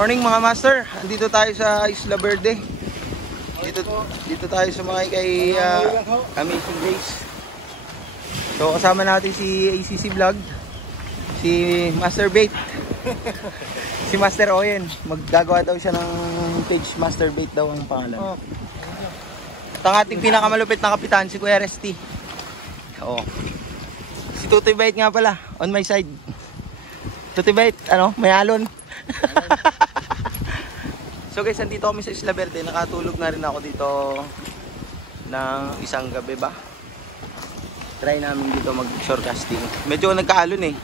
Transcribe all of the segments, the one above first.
morning mga master. Andito tayo sa Isla Verde. Dito tayo sumakay kay Amazing Grace. So kasama natin si ACC Vlog, si Master Bait, si Master Oyen. Maggagawa daw siya ng page, Master Bait daw ang pangalan. At ang ating pinakamalupit na kapitan, si Kuya Resty. Oo. Si Tutoy Bait nga pala, on my side. Tutoy Bait, may alon. So guys, nandito kami sa Isla Verde. Nakatulog na rin ako dito ng isang gabi ba. Try namin dito mag shorecasting. Medyo nagkaalon eh.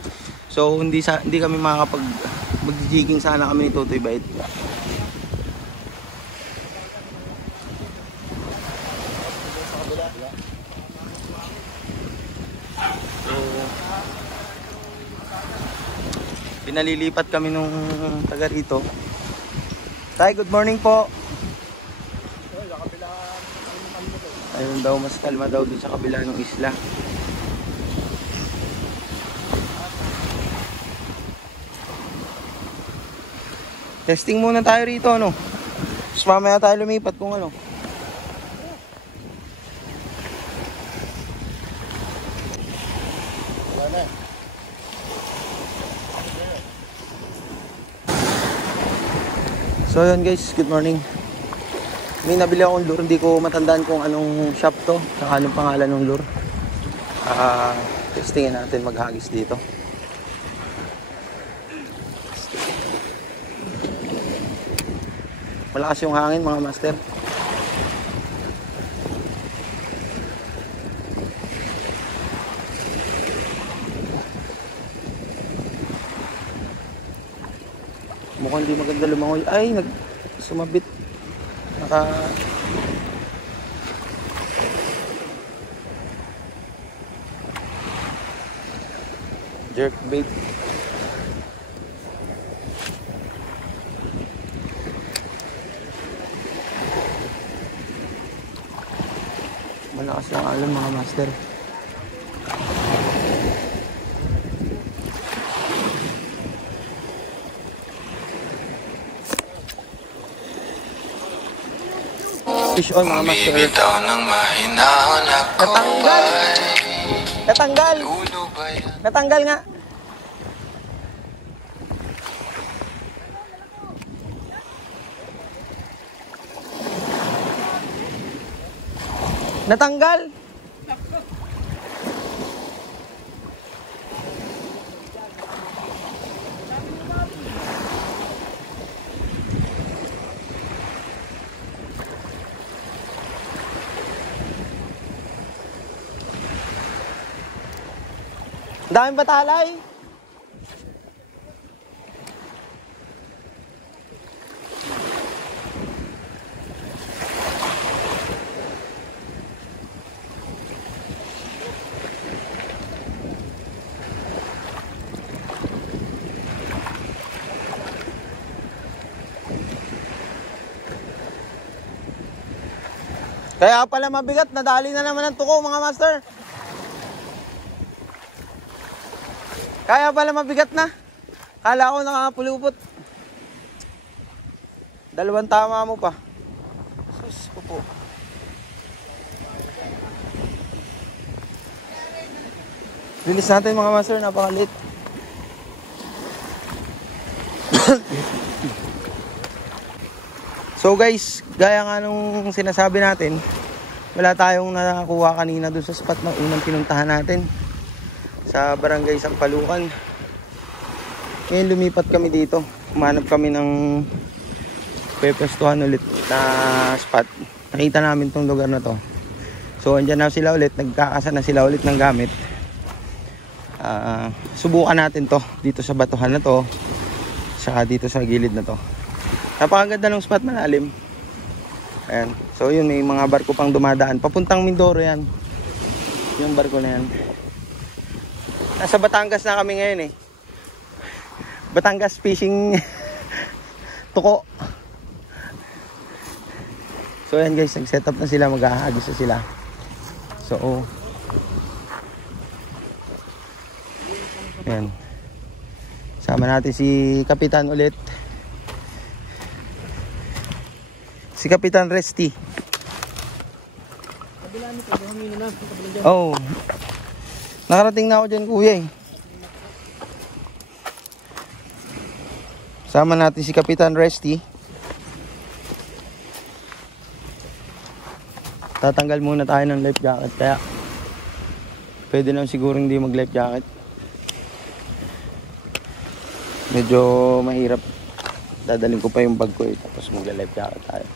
So hindi kami makakapag mag-jigging sana kami ni Tutoy Bait. So pinalilipat kami nung taga rito. Tay, good morning po. Ayun daw, mas kalma daw dun sa kabila ng isla. Testing muna tayo rito, ano? Tapos mamaya tayo lumipat kung ano. So yun guys, good morning. May nabili akong lure, hindi ko matandaan kung anong shop to, saka anong pangalan ng lure. Testingin natin maghagis dito. Malakas yung hangin mga master. Mukhang hindi maganda lumangoy. Ay, sumabit. Jerk bait. Malakas yung alon mga master. Fish on mga master. Natanggal nga. Natanggal. Daming batalay. Kaya pala mabigat, nadali na naman ang tuko mga master. Kaya pala mabigat na. Kala ko nakapulupot. Dalawang tama mo pa. Sus ko po. Bilis natin mga master, napakalit. So guys, gaya nga nung sinasabi natin, wala tayong nakakuha kanina dun sa spot na unang pinuntahan natin sa Barangay Sampalukan. Ngayon lumipat kami dito. Umanap kami ng pwestuhan ulit na spot. Nakita namin tong lugar na to. So andyan na sila ulit. Nagkakasa na sila ulit ng gamit. Subukan natin to dito sa batuhan na to, saka dito sa gilid na to. Napakaganda ng spot, malalim. Ayan. So yun, may mga barko pang dumadaan papuntang Mindoro yan. Yung barko na yan. Nasa Batangas na kami ngayon eh. Batangas fishing tuko. So yan guys, nag-set up na sila, mag-ahagis na sila. So yan. Sama natin si Kapitan ulit. Si Kapitan Resty. Kabila nito, buhangin na lang. Kabila dyan. Oo. Nakarating na ako dyan, kuya eh. Sama natin si Kapitan Resty. Tatanggal muna tayo ng life jacket, kaya pwede lang siguro hindi mag life jacket. Medyo mahirap. Dadaling ko pa yung bag ko eh, tapos mag life jacket tayo.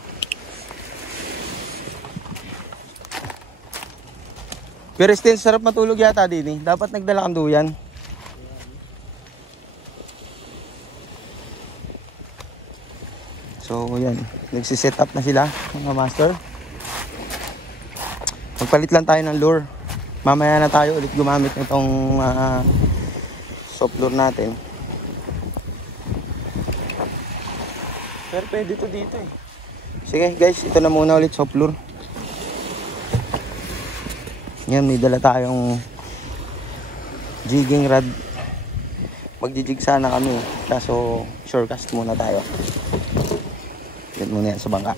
Pero still sarap matulog yata din eh. Dapat nagdala kang duyan. So yan, nagsiset up na sila mga master. Magpalit lang tayo ng lure. Mamaya na tayo ulit gumamit nitong soft lure natin. Pero pwede to dito eh. Sige guys, ito na muna ulit soft lure. Yan, may dala tayong jigging rod. Magjijig sana kami, kaso shore cast muna tayo. Yan muna yan sa bangka.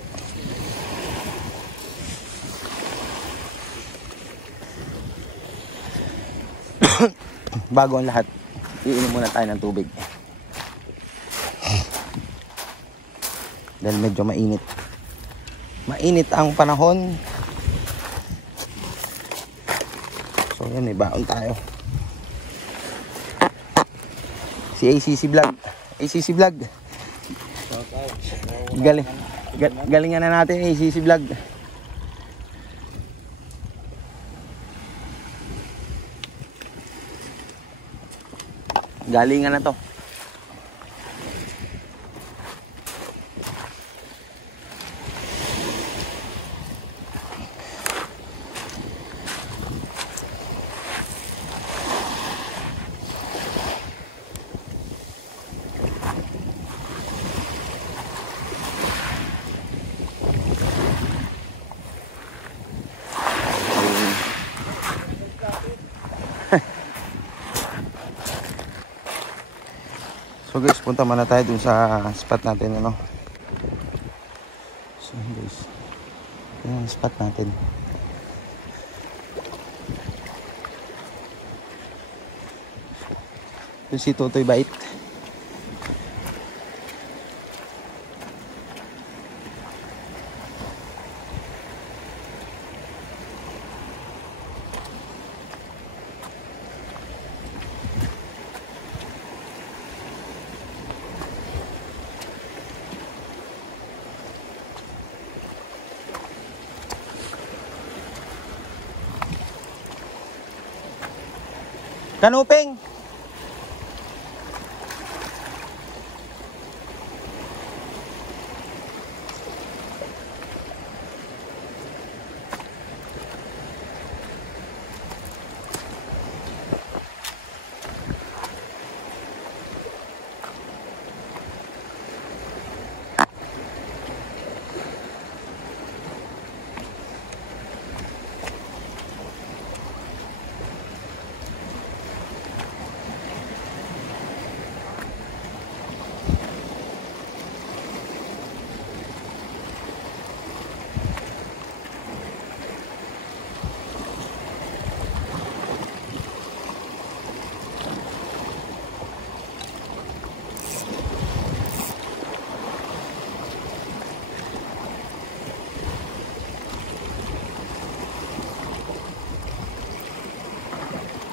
Bago ang lahat, iinom muna tayo ng tubig. Dahil medyo mainit. Mainit ang panahon. So yan, may baon tayo. Si ACC Vlog. ACC Vlog. Galingan na natin ACC Vlog. Galingan na to. So guys, punta muna tayo dun sa spot natin, ano. So guys, yan ang spot natin. Dun si Totoy Bait. Kanuping.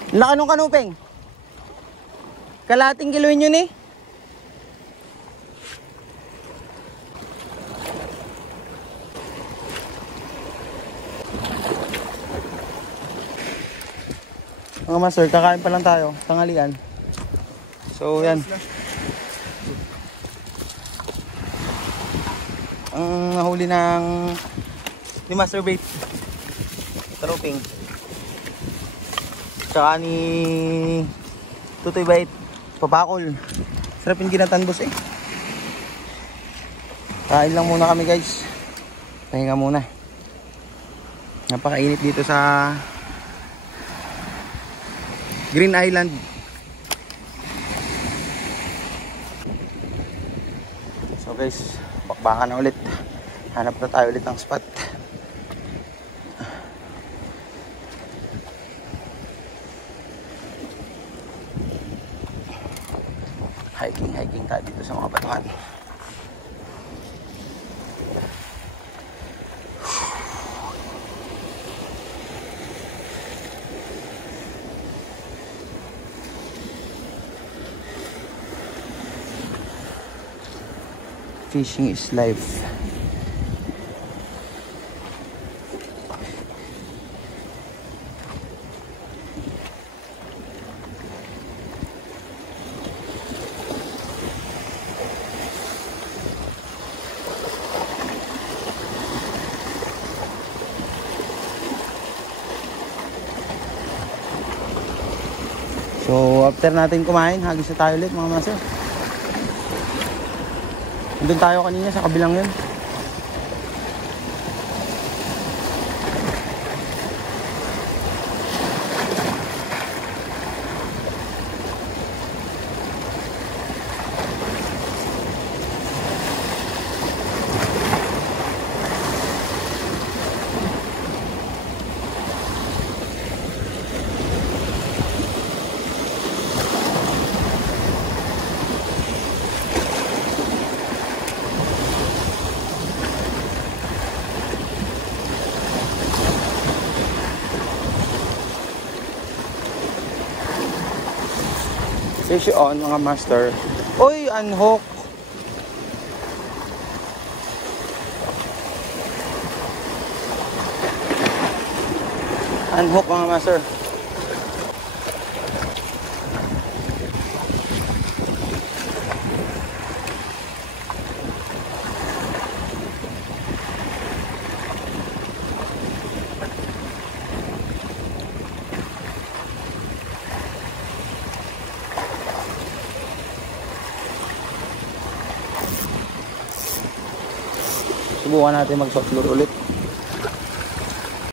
Laka nung kanuping. Kalating kiloin yun eh. Mga master, kakain pa lang tayo. Tanghalian. So yan. Ang nahuli ng ni Master Bait. Kanuping. Tsaka ni Totoy Bait, papakol. Sarap yung ginatan boss eh. Kain lang muna kami guys. Pahinga muna. Napakainit dito sa Green Island. So guys, bakbakan na ulit. Hanap na tayo ulit ng spot. Hiking tayo dito sa mga batuhan. Fishing is life. So after natin kumain, hagis na tayo ulit mga master. Doon tayo kanina sa kabilang yun. Fish on mga master. Uy, unhook. Unhook mga master. Subukan natin mag-soft lure ulit.